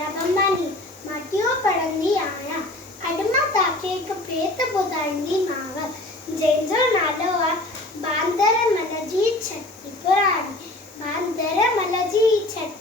भैरव अंबानी माटियो पढ़ंदी आहियां। अॼु मां तव्हांखे हिकु भेत ॿुधाईंदी मांव जंहिंजो नालो आहे बांदर मल जी छठी पुराणी। बांदर मल जी छठी